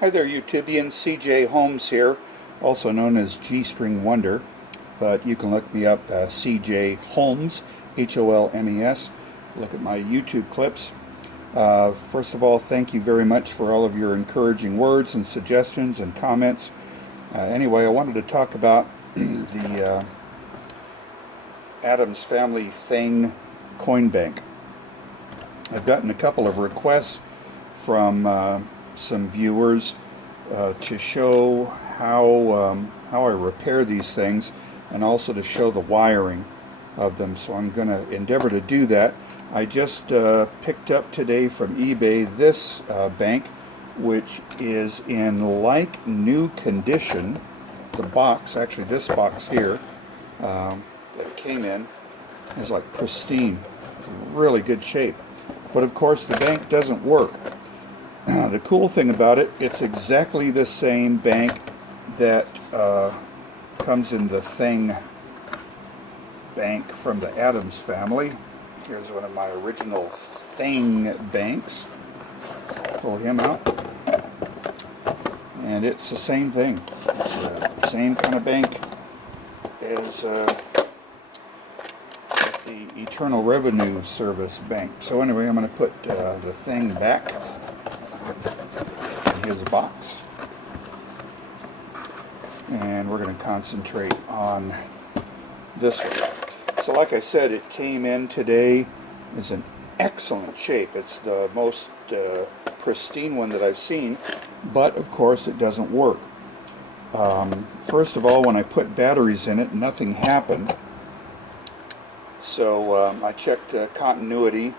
Hi there, YouTubians. CJ Holmes here, also known as G-String Wonder, but you can look me up, CJ Holmes, Holmes. Look at my YouTube clips. First of all, thank you very much for all of your encouraging words and suggestions and comments. Anyway, I wanted to talk about the Addams Family Thing coin bank. I've gotten a couple of requests from some viewers to show how I repair these things, and also to show the wiring of them. So I'm going to endeavor to do that. I just picked up today from eBay this bank, which is in like new condition. The box, actually this box here that it came in, is like pristine, really good shape. But of course the bank doesn't work. The cool thing about it, it's exactly the same bank that comes in the Thing bank from the Addams family. Here's one of my original Thing banks. Pull him out. And it's the same thing. It's the same kind of bank as the Eternal Revenue Service bank. So anyway, I'm going to put the Thing back. Here's a box, and we're going to concentrate on this one. So like I said, it came in today. It's in excellent shape. It's the most pristine one that I've seen, but of course it doesn't work. First of all, when I put batteries in it, nothing happened. So I checked continuity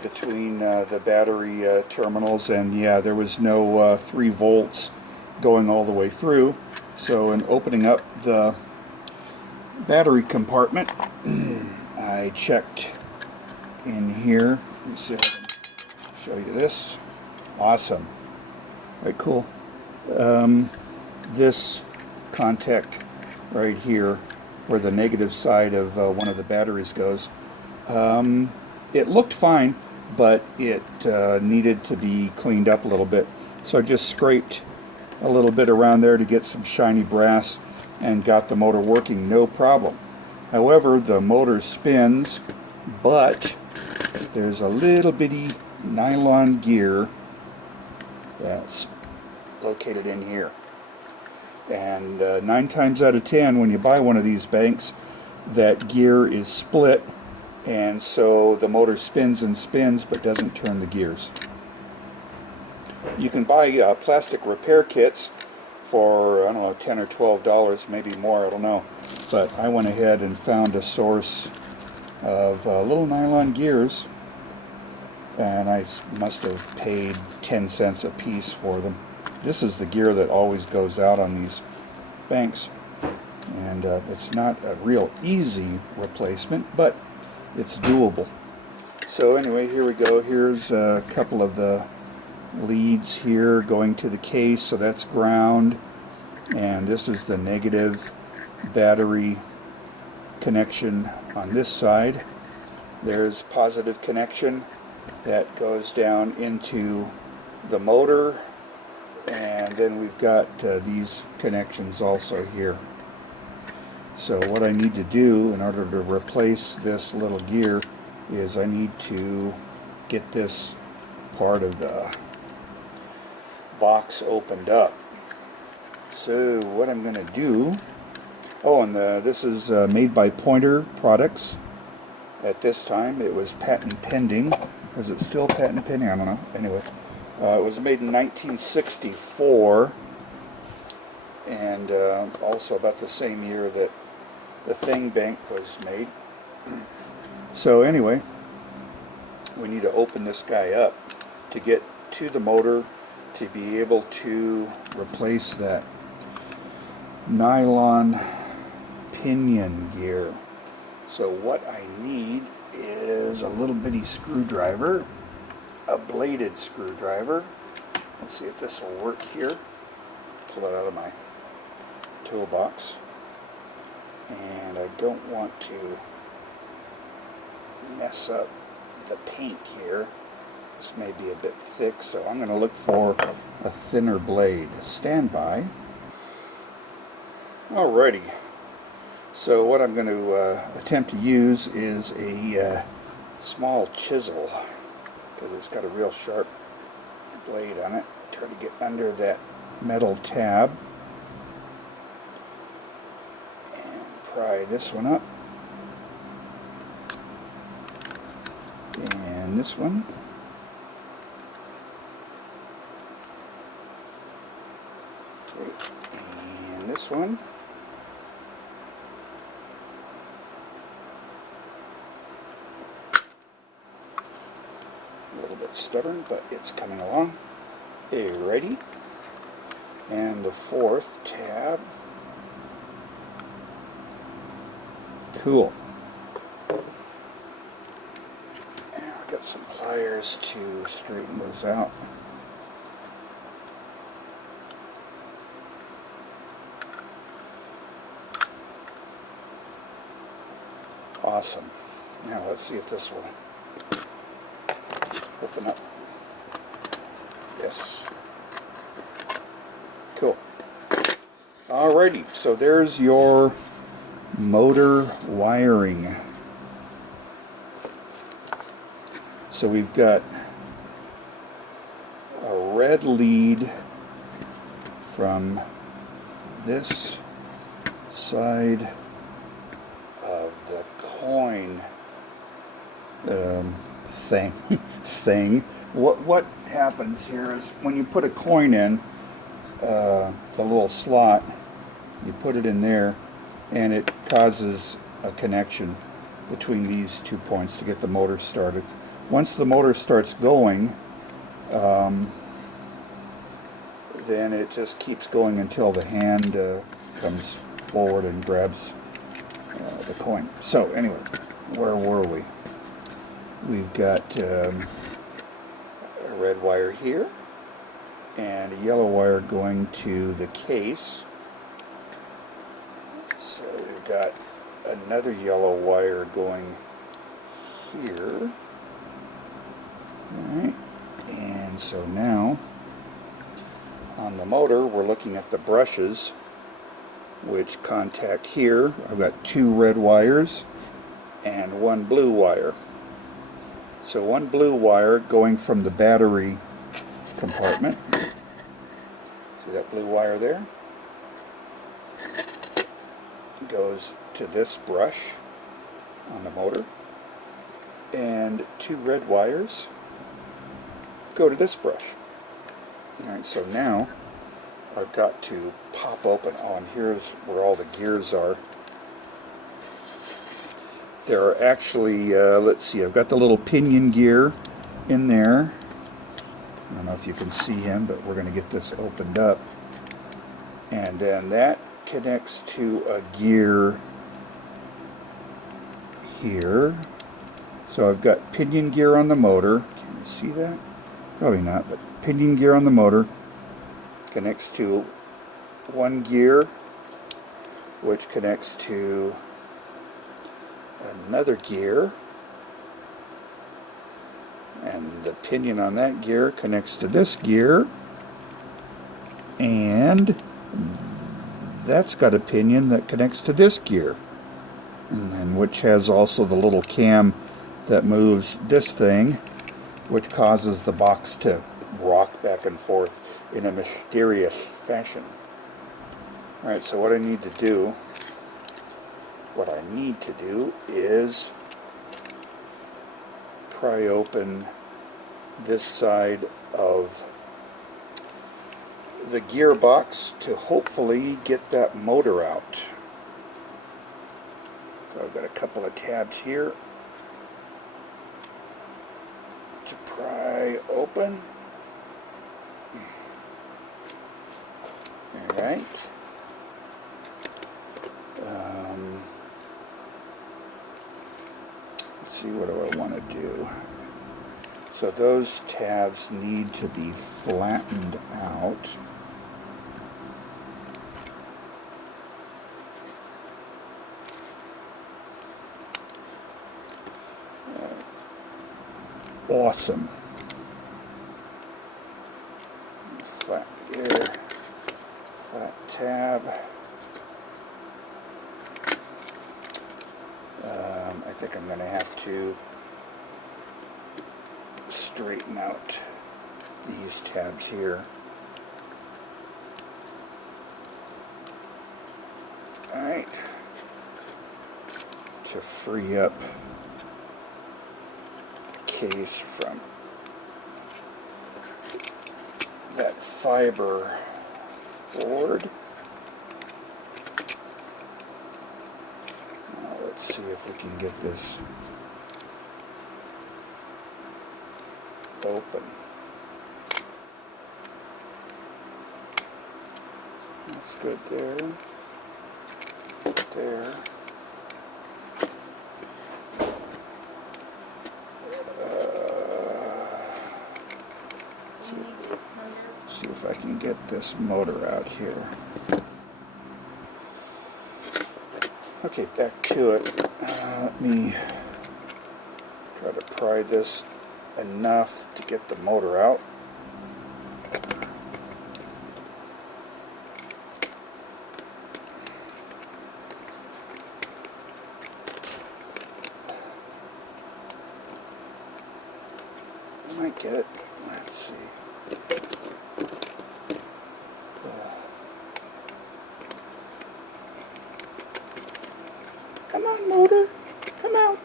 between the battery terminals, and yeah, there was no 3 volts going all the way through. So in opening up the battery compartment, I checked in here. Let me see if I can show you this. Awesome. Right, cool. This contact right here, where the negative side of one of the batteries goes, it looked fine, but it needed to be cleaned up a little bit. So I just scraped a little bit around there to get some shiny brass and got the motor working, no problem. However, the motor spins, but there's a little bitty nylon gear that's located in here. And 9 times out of 10, when you buy one of these banks, that gear is split, and so the motor spins and spins but doesn't turn the gears. You can buy plastic repair kits for, I don't know, $10 or $12, maybe more, I don't know. But I went ahead and found a source of little nylon gears, and I must have paid 10 cents a piece for them. This is the gear that always goes out on these banks, and it's not a real easy replacement, but it's doable. So anyway, here we go. Here's a couple of the leads here going to the case, so that's ground, and this is the negative battery connection on this side. There's positive connection that goes down into the motor, and then we've got these connections also here. So what I need to do in order to replace this little gear is I need to get this part of the box opened up. So what I'm going to do, and this is made by Poynter products. At this time it was patent pending. Is it still patent pending? I don't know. Anyway, it was made in 1964, and also about the same year that the Thing bank was made. So anyway, we need to open this guy up to get to the motor to be able to replace that nylon pinion gear. So what I need is a little bitty screwdriver, a bladed screwdriver. Let's see if this will work here. Pull it out of my toolbox. And I don't want to mess up the paint here. This may be a bit thick, so I'm going to look for a thinner blade. Stand by. Alrighty. So what I'm going to attempt to use is a small chisel, because it's got a real sharp blade on it. Try to get under that metal tab and pry this one up, and this one, okay, and this one. A little bit stubborn, but it's coming along. Alrighty. And the fourth tab. Cool. And I've got some pliers to straighten those out. Awesome. Now let's see if this will open up. Yes. Cool. Alrighty, so there's your motor wiring. So we've got a red lead from this side of the coin thing. What happens here is when you put a coin in the little slot, you put it in there, and it causes a connection between these 2 points to get the motor started. Once the motor starts going, then it just keeps going until the hand comes forward and grabs the coin. So anyway, where were we? We've got a red wire here and a yellow wire going to the case. So we've got another yellow wire going here. Alright, and so now on the motor we're looking at the brushes which contact here. I've got 2 red wires and 1 blue wire. So 1 blue wire going from the battery compartment. See that blue wire there? Goes to this brush on the motor. And 2 red wires go to this brush. Alright, so now I've got to pop open. Oh, and here's where all the gears are. There are actually, let's see, I've got the little pinion gear in there. I don't know if you can see him, but we're going to get this opened up. And then that connects to a gear here. So I've got pinion gear on the motor. Can you see that? Probably not, but pinion gear on the motor connects to 1 gear, which connects to another gear, and the pinion on that gear connects to this gear, and that's got a pinion that connects to this gear, and which has also the little cam that moves this thing, which causes the box to rock back and forth in a mysterious fashion. Alright, so what I need to do is pry open this side of the gearbox to hopefully get that motor out. So I've got a couple of tabs here to pry open. Alright. Let's see, what do I want to do? So those tabs need to be flattened out. Awesome. flat gear, flat tab. I think I'm going to have to straighten out these tabs here. Alright, to free up the case from that fiber board. Now let's see if we can get this open. That's good there. There. See if I can get this motor out here. Okay, back to it. Let me try to pry this enough to get the motor out. I might get it. Let's see. Come on, motor. Come out.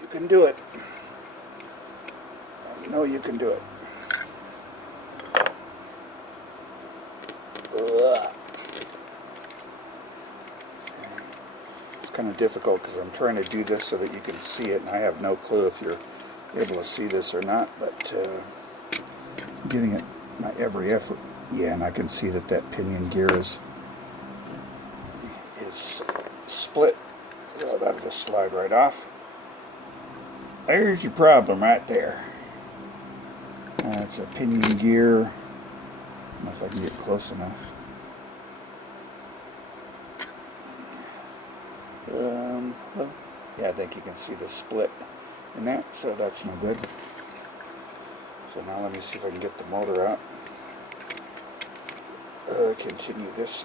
You can do it. I know you can do it. It's kind of difficult because I'm trying to do this so that you can see it, and I have no clue if you're able to see this or not, but I'm giving it my every effort. Yeah, and I can see that that pinion gear is split. Well, that'll just slide right off. There's your problem right there. It's a pinion gear. I don't know if I can get close enough. Well, yeah, I think you can see the split in that, so that's no good. So now let me see if I can get the motor out. Continue this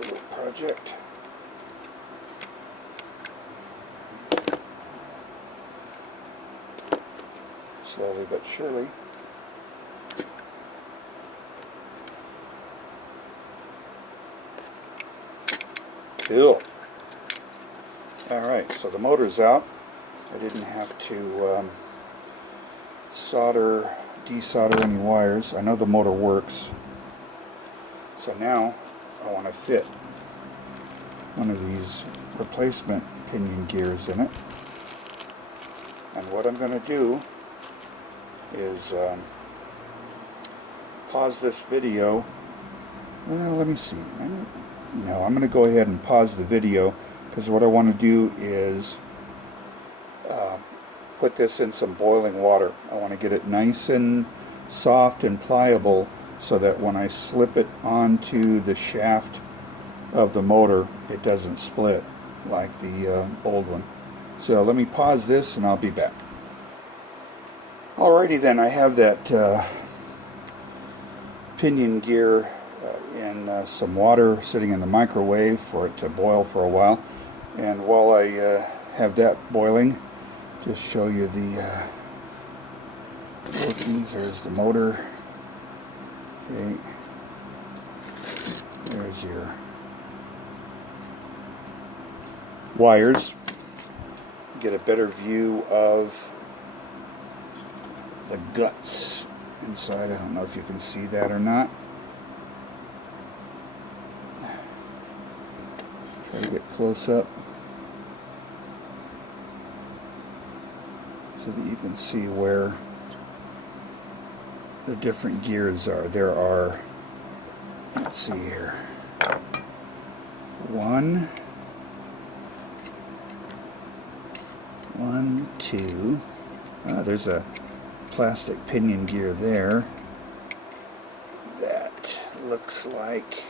little project. Slowly but surely. Cool. Alright, so the motor's out. I didn't have to desolder any wires. I know the motor works. So now I want to fit one of these replacement pinion gears in it. And what I'm going to do is pause this video. Well, let me see. I'm going to go ahead and pause the video, because what I want to do is put this in some boiling water. I want to get it nice and soft and pliable so that when I slip it onto the shaft of the motor, it doesn't split like the old one. So let me pause this and I'll be back. Alrighty then, I have that pinion gear in some water sitting in the microwave for it to boil for a while. And while I have that boiling, just show you the workings. There's the motor. Okay. There's your wires. Get a better view of the guts inside. I don't know if you can see that or not. Try to get close up so that you can see where the different gears are. There are, let's see here, 1, 2. There's a plastic pinion gear there that looks like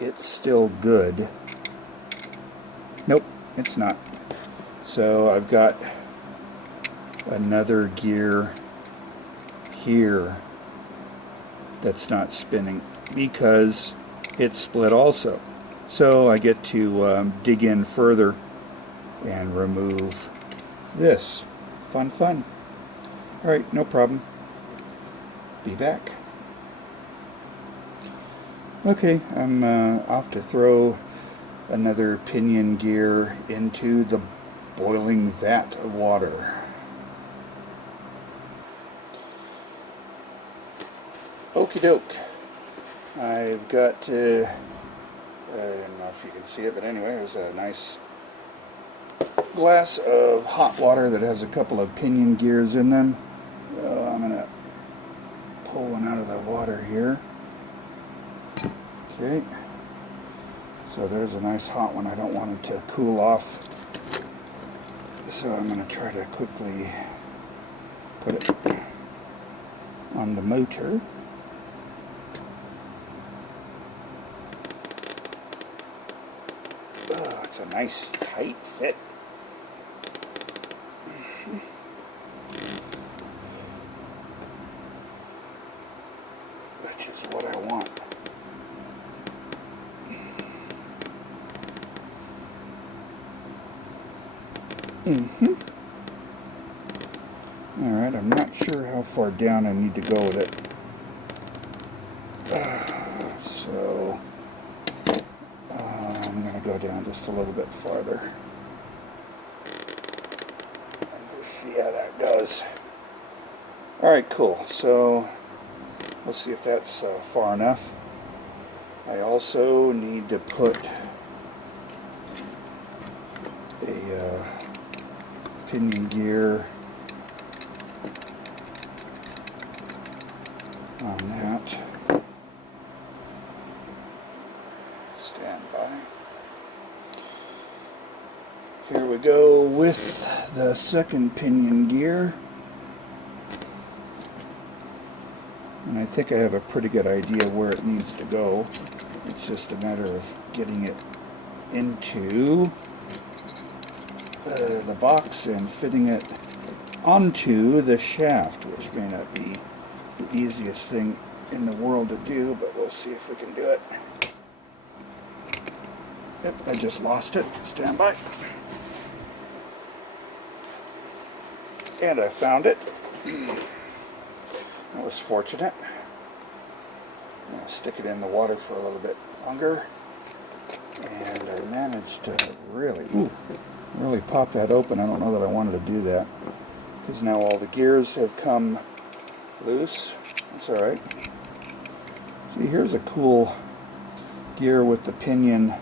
it's still good. Nope, it's not. So I've got another gear here that's not spinning because it's split also. So I get to dig in further and remove this. Fun, fun. Alright, no problem. Be back. Okay, I'm off to throw another pinion gear into the boiling vat of water. Okie doke. I've got, I don't know if you can see it, but anyway, there's a nice glass of hot water that has a couple of pinion gears in them. I'm going to pull one out of the water here. Okay. So there's a nice hot one. I don't want it to cool off. So I'm going to try to quickly put it on the motor. Oh, it's a nice tight fit. Which is what I want. Alright, I'm not sure how far down I need to go with it. So, I'm going to go down just a little bit farther. And just see how that goes. Alright, cool. So, we'll see if that's far enough. I also need to put a pinion gear on that. Stand by. Here we go with the second pinion gear. And I think I have a pretty good idea where it needs to go. It's just a matter of getting it into the box and fitting it onto the shaft, which may not be the easiest thing in the world to do, but we'll see if we can do it. Yep, I just lost it. Stand by. And I found it. That was fortunate. I'm going to stick it in the water for a little bit longer. And I managed to really pop that open. I don't know that I wanted to do that, because now all the gears have come loose. That's alright. See, here's a cool gear with the pinion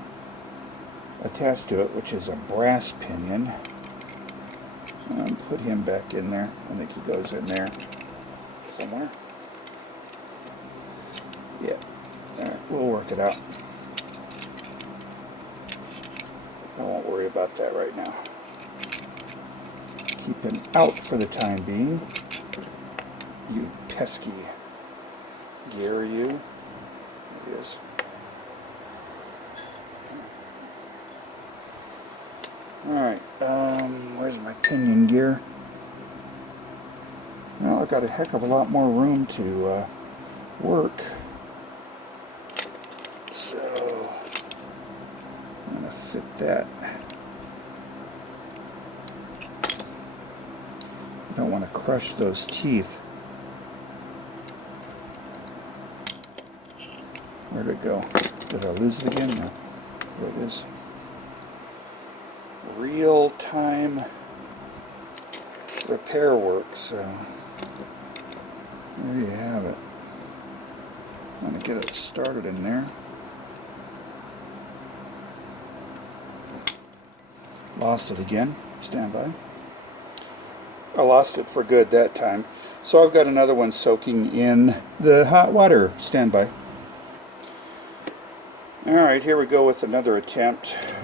attached to it, which is a brass pinion. Put him back in there. I think he goes in there somewhere. Yeah. Alright, we'll work it out. I won't worry about that right now. Keep him out for the time being. You pesky gear, you. There he is. Alright, where's my pinion gear? Well, I've got a heck of a lot more room to work. So, I'm going to fit that. I don't want to crush those teeth. Where'd it go? Did I lose it again? No. There it is. Real-time repair work, so there you have it. I'm going to get it started in there. Lost it again. Stand by. I lost it for good that time. So I've got another one soaking in the hot water. Stand by. Alright, here we go with another attempt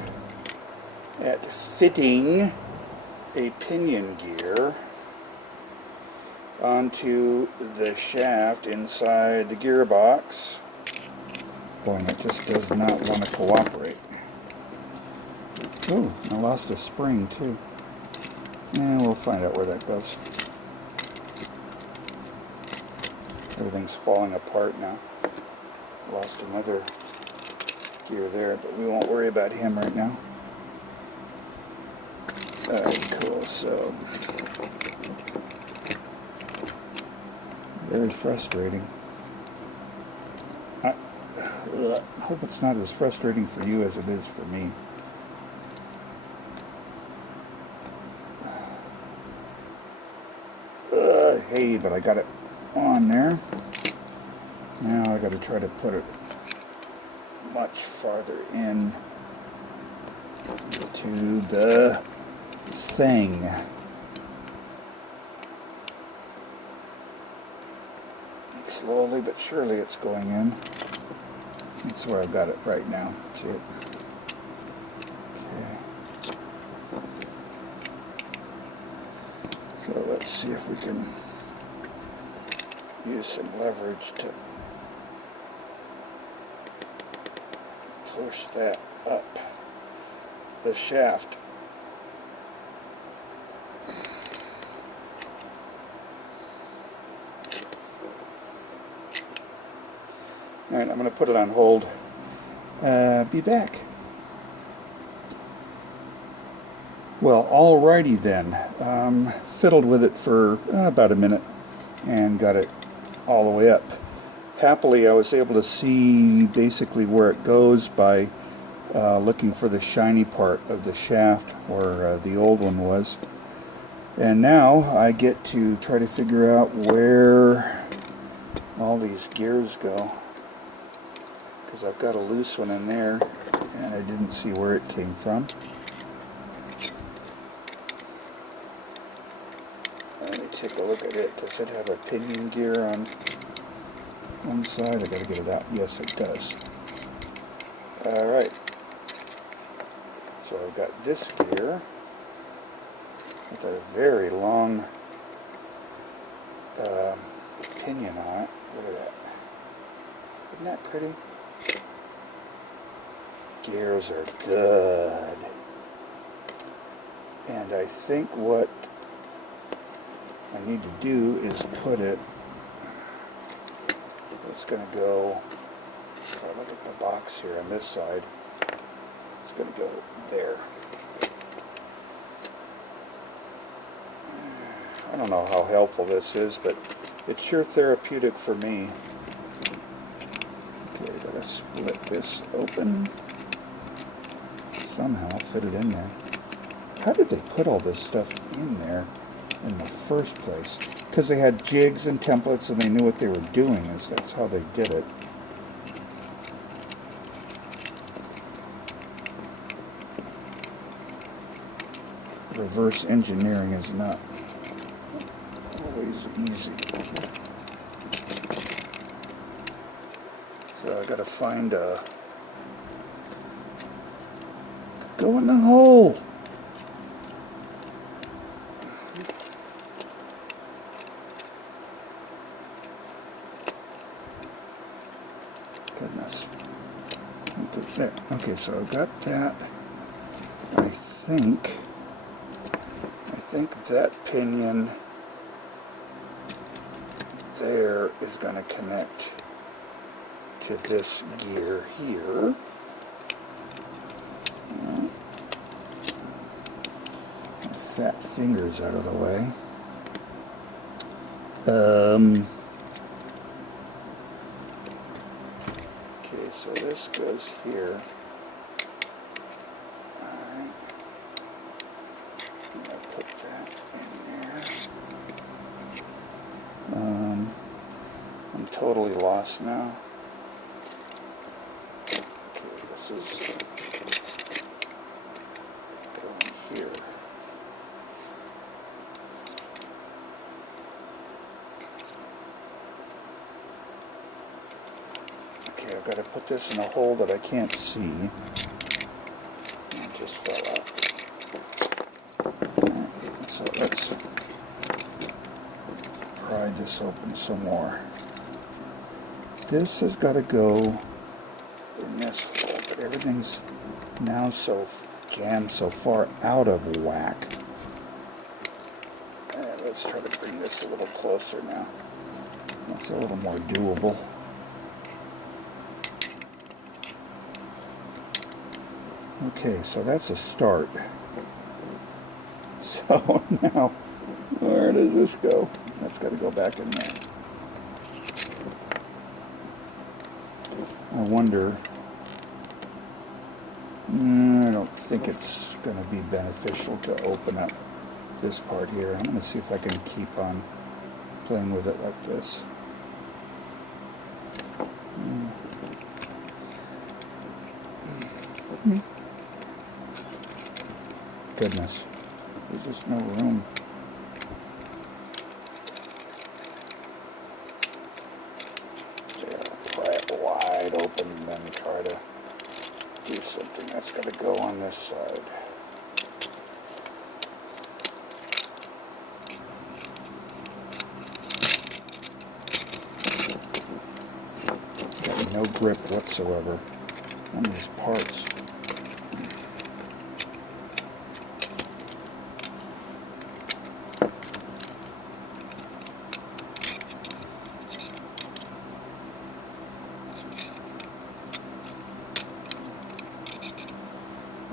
at fitting a pinion gear onto the shaft inside the gearbox. Boy, and it just does not want to cooperate. Ooh, I lost a spring too. And we'll find out where that goes. Everything's falling apart now. Lost another gear there, but we won't worry about him right now. Alright, cool. So, very frustrating. I hope it's not as frustrating for you as it is for me. Hey, but I got it on there. Now I got to try to put it much farther in to the thing. Slowly but surely it's going in. That's where I've got it right now. See it? Okay. So let's see if we can use some leverage to push that up the shaft. Alright, I'm going to put it on hold. Be back. Well, alrighty then. Fiddled with it for about a minute and got it all the way up. Happily, I was able to see basically where it goes by looking for the shiny part of the shaft where the old one was. And now I get to try to figure out where all these gears go, because I've got a loose one in there and I didn't see where it came from. Let me take a look at it. Does it have a pinion gear on one side? I gotta get it out. Yes, it does. Alright. So I've got this gear with a very long pinion on it. Look at that. Isn't that pretty? Gears are good. And I think what I need to do is put it, it's going to go, if I look at the box here on this side, it's going to go there. I don't know how helpful this is, but it's sure therapeutic for me. Okay, I gotta split this open. Somehow fit it in there. How did they put all this stuff in there in the first place? Because they had jigs and templates and they knew what they were doing. That's how they did it. Reverse engineering is not always easy. So I gotta find a... Go in the hole! Goodness. There. Okay, so I've got that. I think that pinion there is going to connect to this gear here. Fat fingers out of the way. Okay, so this goes here. Alright. I'm going to put that in there. I'm totally lost now. Okay, this is going here. Okay, I've got to put this in a hole that I can't see. It just fell out. Right, so let's pry this open some more. This has got to go in this hole, but everything's now so jammed so far out of whack. Let's try to bring this a little closer now. That's a little more doable. Okay, so that's a start. So now, where does this go? That's got to go back in there. I wonder, I don't think it's going to be beneficial to open up this part here. I'm going to see if I can keep on playing with it like this. Goodness, there's just no room. Pry it wide open and then try to do something. That's got to go on this side. Got no grip whatsoever on these parts.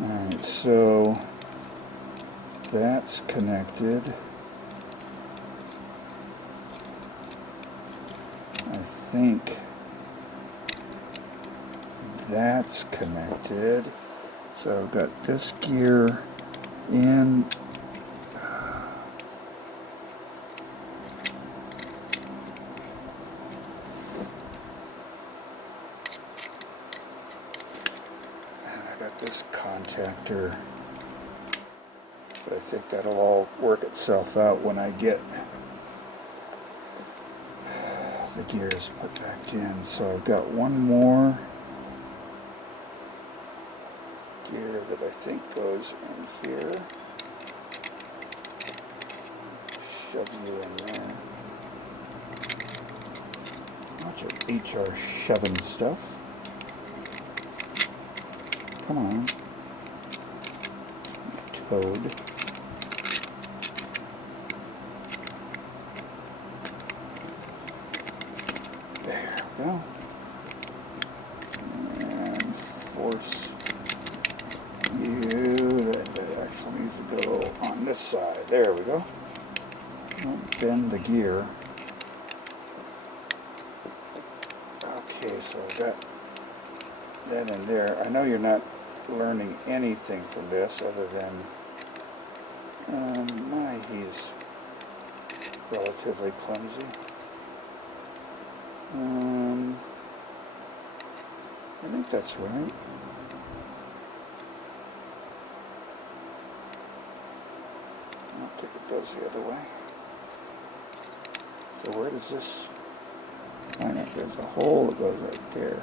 Alright, so that's connected. I think that's connected. So I've got this gear in. This contactor, but I think that'll all work itself out when I get the gears put back in. So I've got one more gear that I think goes in here. Shove you in there. Bunch of HR shoving stuff. Come on. Toad. There we go. And force you. That actually needs to go on this side. There we go. Don't bend the gear. Okay, so I've got that in there. I know you're not learning anything from this other than he's relatively clumsy. I think that's right. I don't think it goes the other way. So where does this line up? There's a hole that goes right there.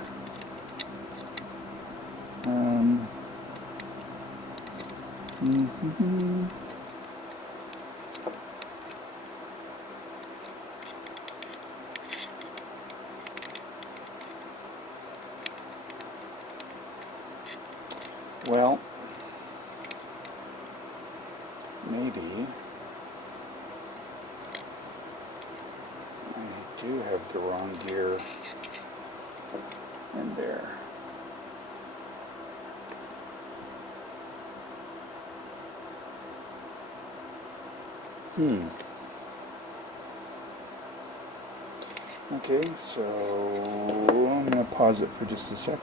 Well, maybe I do have the wrong gear in there. Okay, so I'm going to pause it for just a second.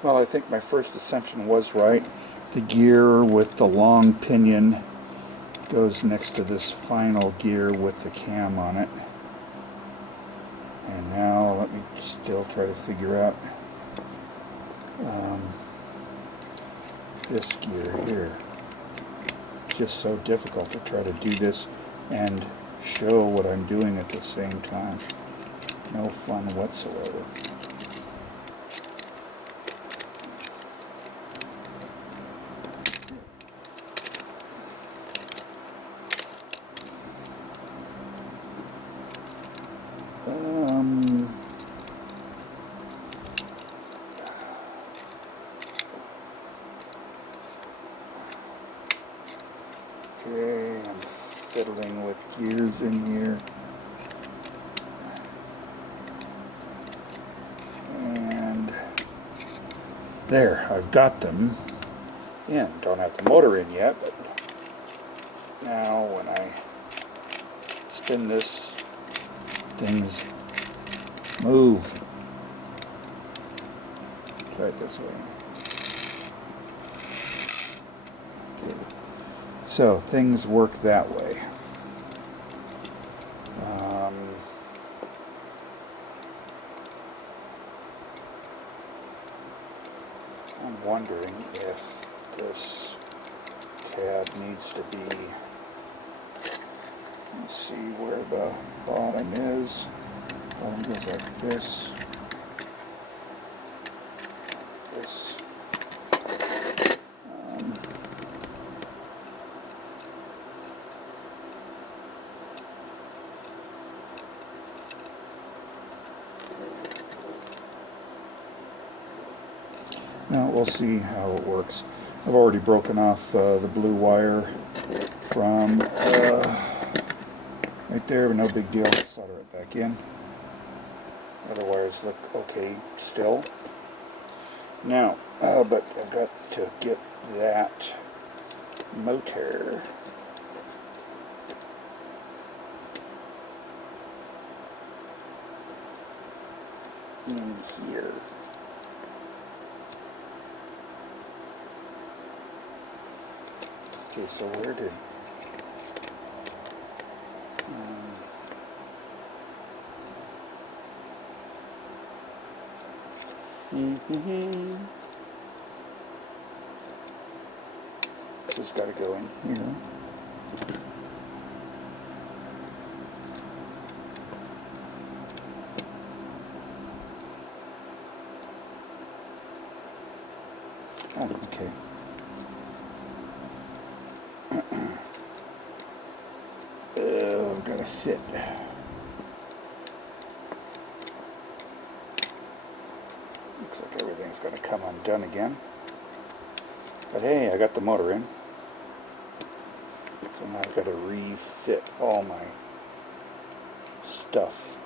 Well, I think my first assumption was right. The gear with the long pinion goes next to this final gear with the cam on it. And now let me still try to figure out this gear here. It's just so difficult to try to do this and show what I'm doing at the same time. No fun whatsoever. shift gears in here. And there, I've got them in. Don't have the motor in yet, but now when I spin this, things move. Try it this way. Okay. So things work that way. I'm wondering if this tab needs to be, let's see where the bottom is. Bottom goes like this. This. Now we'll see how it works. I've already broken off the blue wire from right there, but no big deal. Solder it back in. Other wires look okay still. Now, but I've got to get that motor in here. Okay, so where did this has got to go in here. Oh, okay. I've got to fit. Looks like everything's going to come undone again. But hey, I got the motor in. So now I've got to refit all my stuff.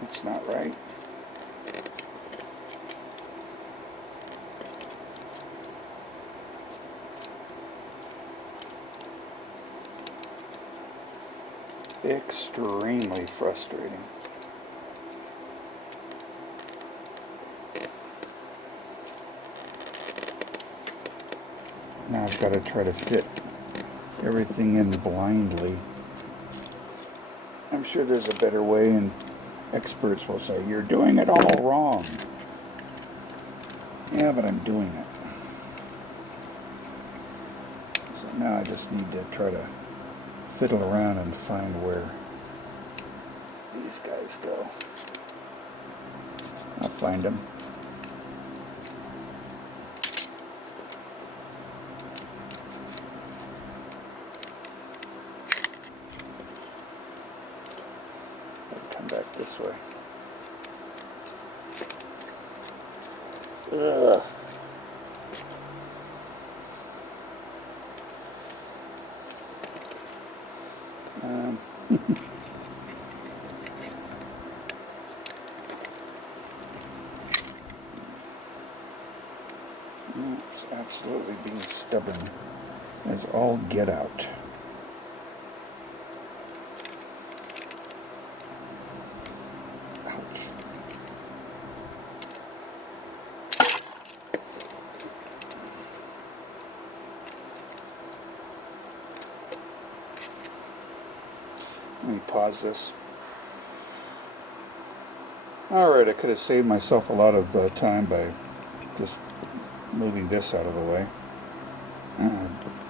That's not right. Extremely frustrating. Now I've got to try to fit everything in blindly. I'm sure there's a better way, and experts will say, you're doing it all wrong. Yeah, but I'm doing it. So now I just need to try to fiddle around and find where these guys go. I'll find them. Come back this way. Ugh. It's absolutely being stubborn as all get out. Ouch. Let me pause this. Alright, I could have saved myself a lot of time by just moving this out of the way.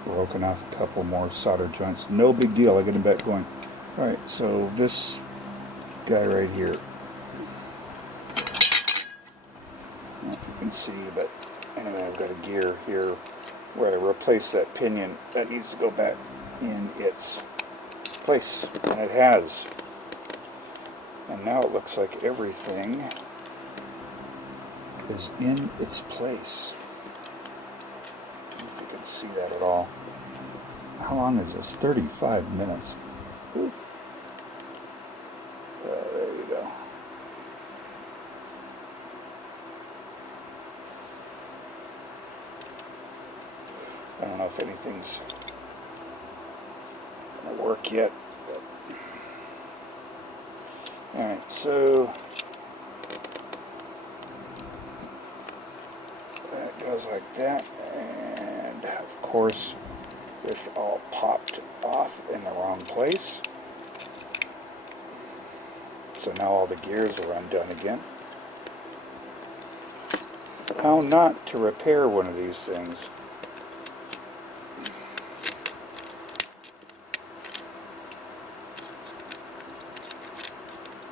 Broken off a couple more solder joints. No big deal, I get him back going. Alright, so this guy right here. You can see, but anyway, I've got a gear here where I replace that pinion. That needs to go back in its place, and it has. And now it looks like everything is in its place. If you can see that at all. How long is this? 35 minutes. Ooh. There you go. I don't know if anything's going to work yet. Alright, so that goes like that, and of course this all popped off in the wrong place. So now all the gears are undone again. How not to repair one of these things?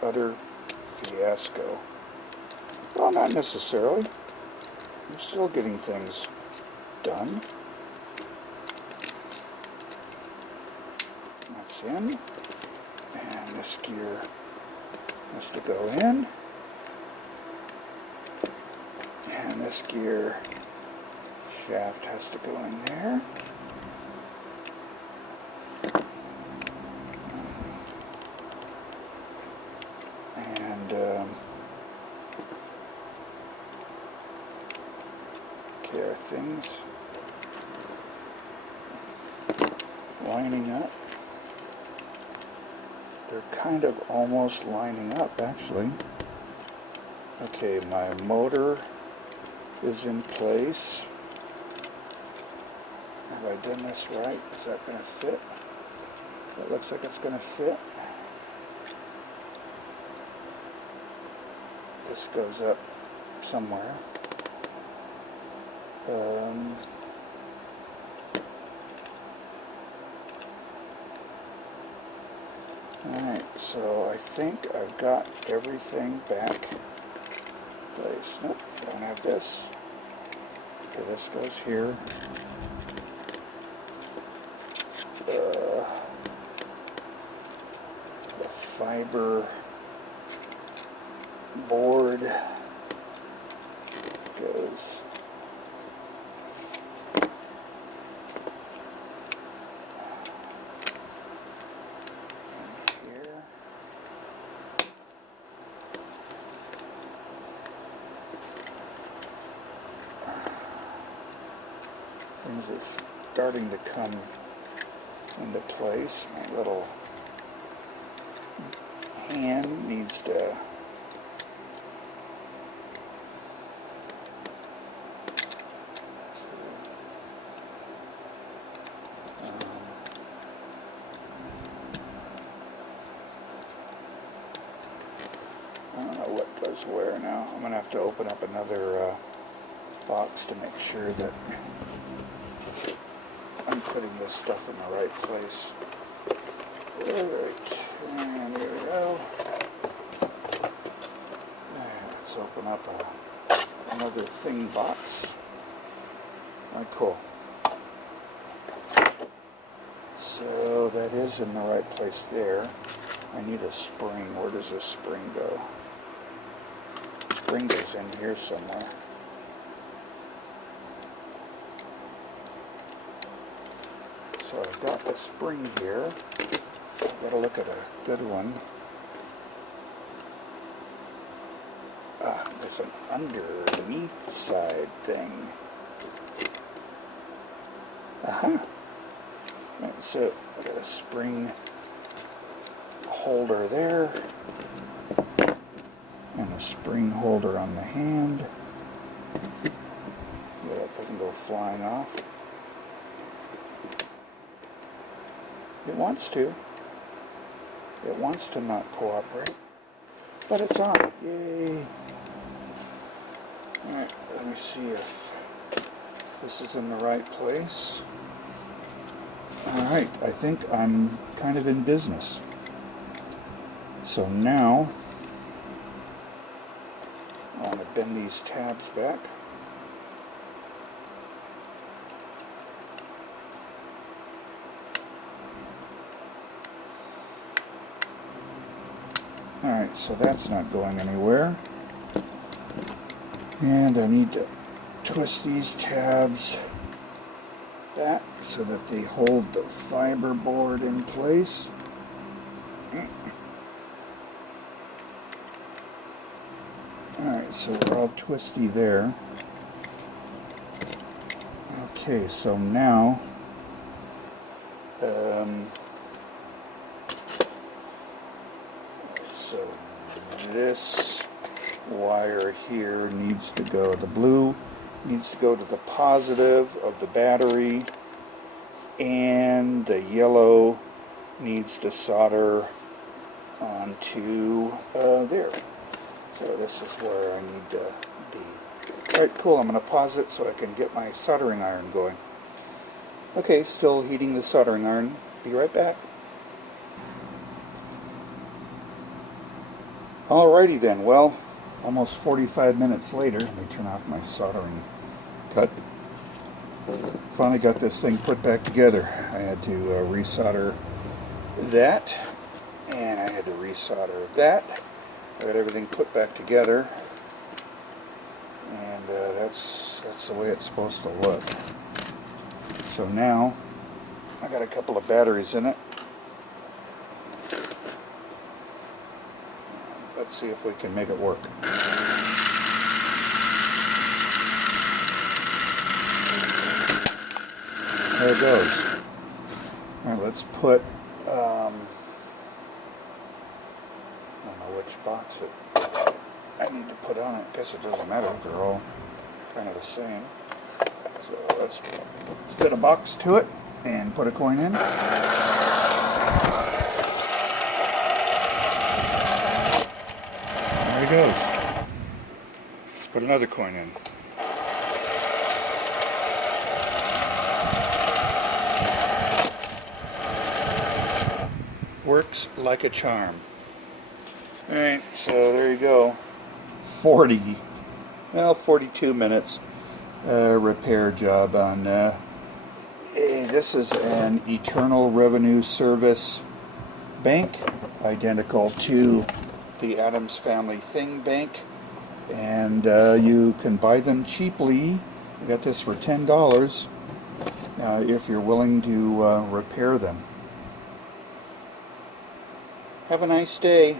Utter fiasco. Well, not necessarily. I'm still getting things done. That's in. And this gear has to go in. And this gear shaft has to go in there. And okay, are things lining up? They're kind of almost lining up, actually. Okay, my motor is in place. Have I done this right? Is that going to fit? It looks like it's going to fit. This goes up somewhere. Alright, so I think I've got everything back in place. Nope, I don't have this. Okay, this goes here. The fiber board goes in here. Things are starting to come into place. My little hand needs to I don't know what goes where now. I'm going to have to open up another box to make sure that I'm putting this stuff in the right place. Alright, and here we go. Let's open up another thing box. Alright, cool. So that is in the right place there. I need a spring. Where does this spring go? Spring goes in here somewhere. So I've got the spring here. I've got to look at a good one. There's an underneath side thing. Aha! Right, so I've got a spring holder there. And a spring holder on the hand. Yeah, that doesn't go flying off. It wants to. It wants to not cooperate. But it's on. Yay! Alright, let me see if this is in the right place. Alright, I think I'm kind of in business. So now, I want to bend these tabs back. Alright, Alright, so that's not going anywhere. And I need to twist these tabs back so that they hold the fiber board in place. Alright, so we're all twisty there. Okay, so now so this wire here needs to go, the blue needs to go to the positive of the battery, and the yellow needs to solder onto there. So this is where I need to be. Alright, cool. I'm going to pause it so I can get my soldering iron going. Okay, still heating the soldering iron. Be right back. Alrighty then, well, almost 45 minutes later, let me turn off my soldering cut. Finally got this thing put back together. I had to resolder that, and I had to resolder that. I got everything put back together, and that's the way it's supposed to look. So now, I got a couple of batteries in it. Let's see if we can make it work. There it goes. Alright, let's put, I don't know which box I need to put on it. I guess it doesn't matter, they're all kind of the same. So let's fit a box to it and put a coin in. There it goes. Let's put another coin in. Works like a charm. Alright, so there you go. 42 minutes repair job on this is an Eternal Revenue Service bank, identical to the Addams Family Thing bank, and you can buy them cheaply. I got this for $10 if you're willing to repair them. Have a nice day.